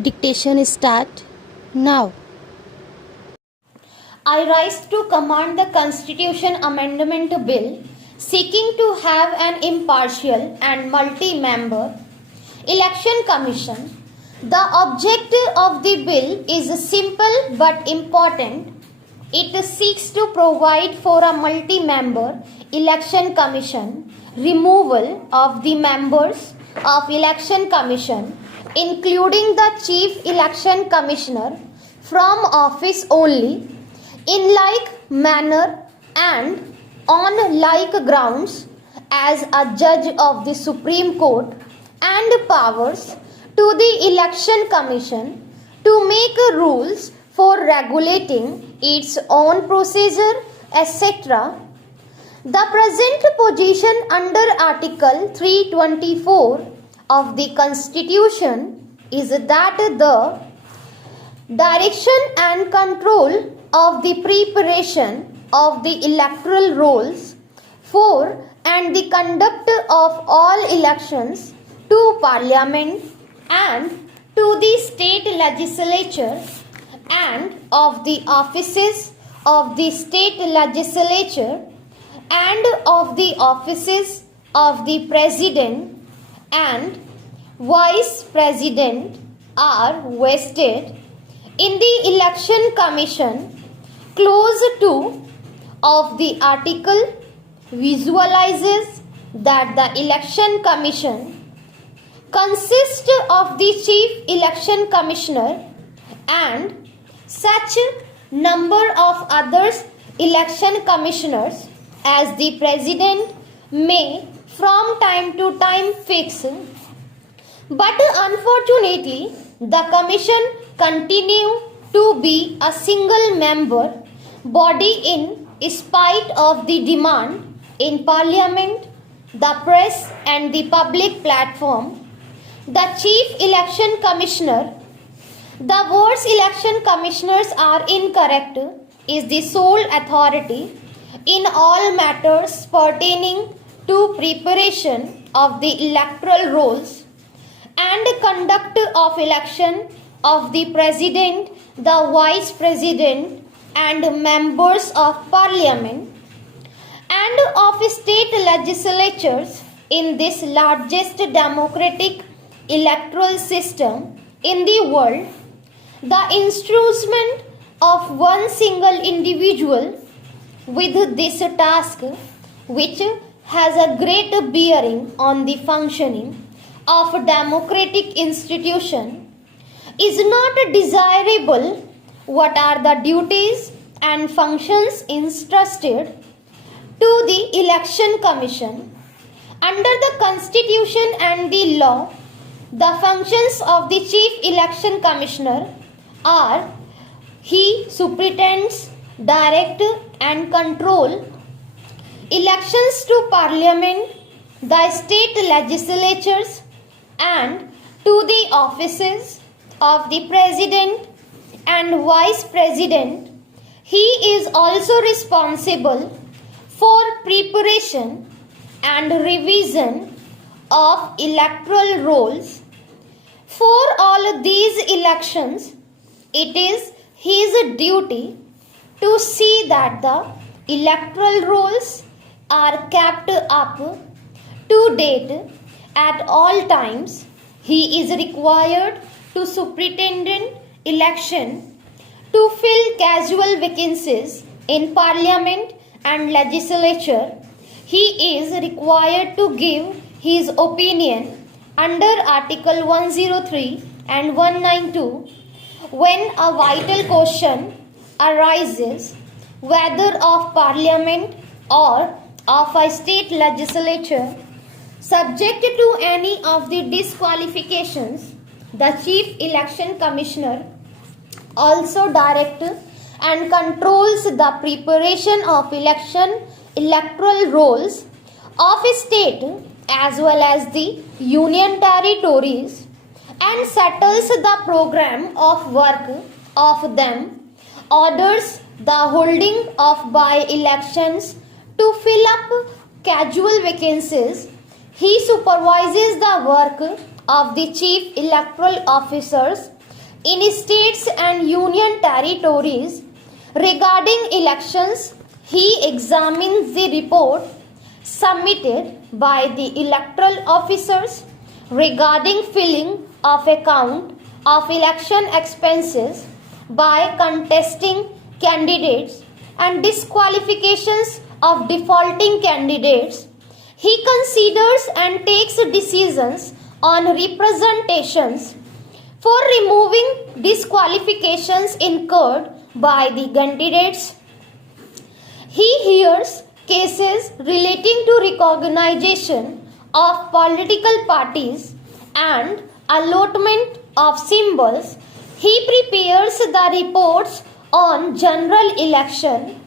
Dictation start now. I rise to command the Constitution Amendment Bill seeking to have an impartial and multi-member election commission. The object of the bill is simple but important. It seeks to provide for a multi-member election commission, removal of the members of election commission, including the chief election commissioner, from office only, in like manner and on like grounds as a judge of the Supreme Court, and powers to the election commission to make rules for regulating its own procedure, etc. The present position under Article 324 of the Constitution is that the direction and control of the preparation of the electoral rolls for and the conduct of all elections to Parliament and to the state legislature and of the offices of the state legislature and of the offices of the president and vice president are vested in the election commission. Clause 2 of the article visualizes that the election commission consists of the chief election commissioner and such number of others election commissioners as the president may from time to time fix. But unfortunately, the commission continue to be a single member body in spite of the demand in Parliament, the press and the public platform. The chief election commissioner, the words election commissioners are incorrect, is the sole authority in all matters pertaining to preparation of the electoral rolls and conduct of election of the president, the vice president and members of parliament and of state legislatures in this largest democratic electoral system in the world. The instrument of one single individual with this task, which has a great bearing on the functioning of a democratic institution, is not desirable. What are the duties and functions entrusted to the election commission? Under the constitution and the law, the functions of the chief election commissioner are: he superintends, direct and control elections to parliament, the state legislatures and to the offices of the president and vice president. He is also responsible for preparation and revision of electoral rolls. For all these elections, it is his duty to see that the electoral rolls are kept up to date at all times. He is required to superintend election, to fill casual vacancies in parliament and legislature. He is required to give his opinion under Article 103 and 192 when a vital question arises, whether of parliament or of a state legislature, subject to any of the disqualifications. The chief election commissioner also directs and controls the preparation of electoral rolls of a state as well as the union territories and settles the program of work of them, orders the holding of by-elections to fill up casual vacancies. He supervises the work of the chief electoral officers in states and union territories regarding elections. He examines the report submitted by the electoral officers regarding filling of account of election expenses by contesting candidates and disqualifications of defaulting candidates. He considers and takes decisions on representations for removing disqualifications incurred by the candidates. He hears cases relating to recognition of political parties and allotment of symbols. He prepares the reports on general election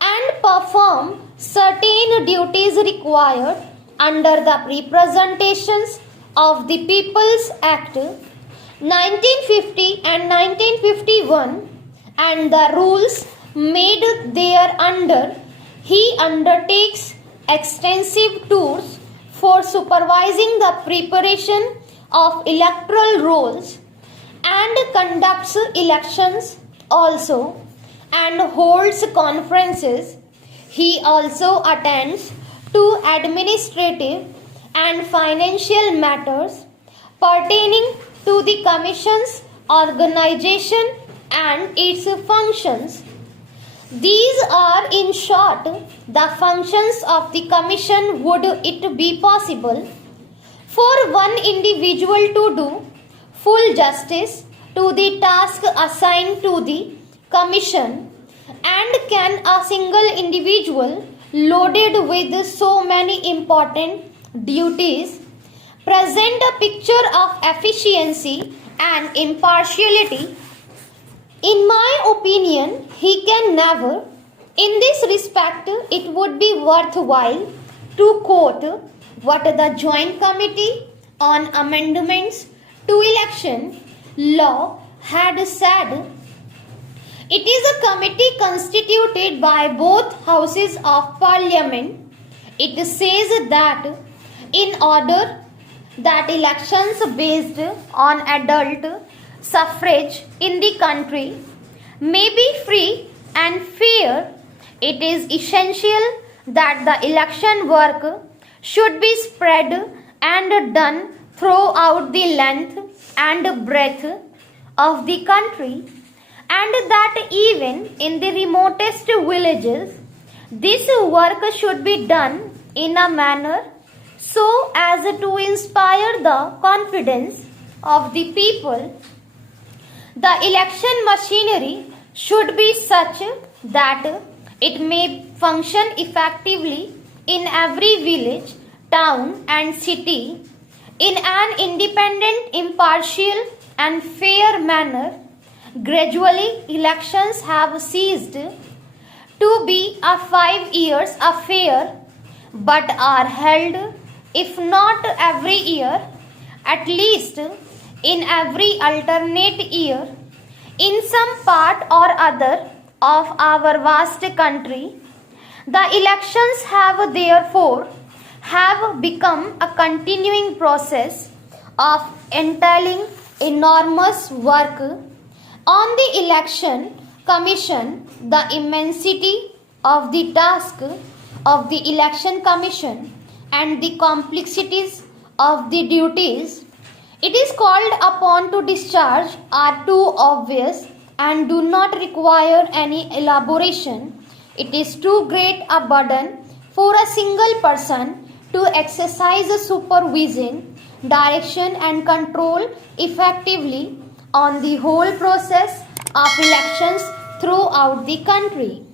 and perform certain duties required under the representations of the People's Act 1950 and 1951 and the rules made thereunder. He undertakes extensive tours for supervising the preparation of electoral rolls and conducts elections also and holds conferences. He also attends to administrative and financial matters pertaining to the Commission's organization and its functions. These are, in short, the functions of the Commission. Would it be possible for one individual to do full justice to the task assigned to the Commission? And can a single individual loaded with so many important duties present a picture of efficiency and impartiality? In my opinion, he can never. In this respect, it would be worthwhile to quote what the Joint Committee on Amendments to Election Law had said. It is a committee constituted by both houses of parliament. It says that in order that elections based on adult suffrage in the country may be free and fair, it is essential that the election work should be spread and done throughout the length and breadth of the country, and that even in the remotest villages this work should be done in a manner so as to inspire the confidence of the people. The election machinery should be such that it may function effectively in every village, town and city in an independent, impartial and fair manner. Gradually, elections have ceased to be a 5 years affair, but are held, if not every year, at least in every alternate year, in some part or other of our vast country. The elections have therefore become a continuing process of entailing enormous work on the election commission. The immensity of the task of the election commission and the complexities of the duties it is called upon to discharge are too obvious and do not require any elaboration. It is too great a burden for a single person to exercise supervision, direction and control effectively on the whole process of elections throughout the country.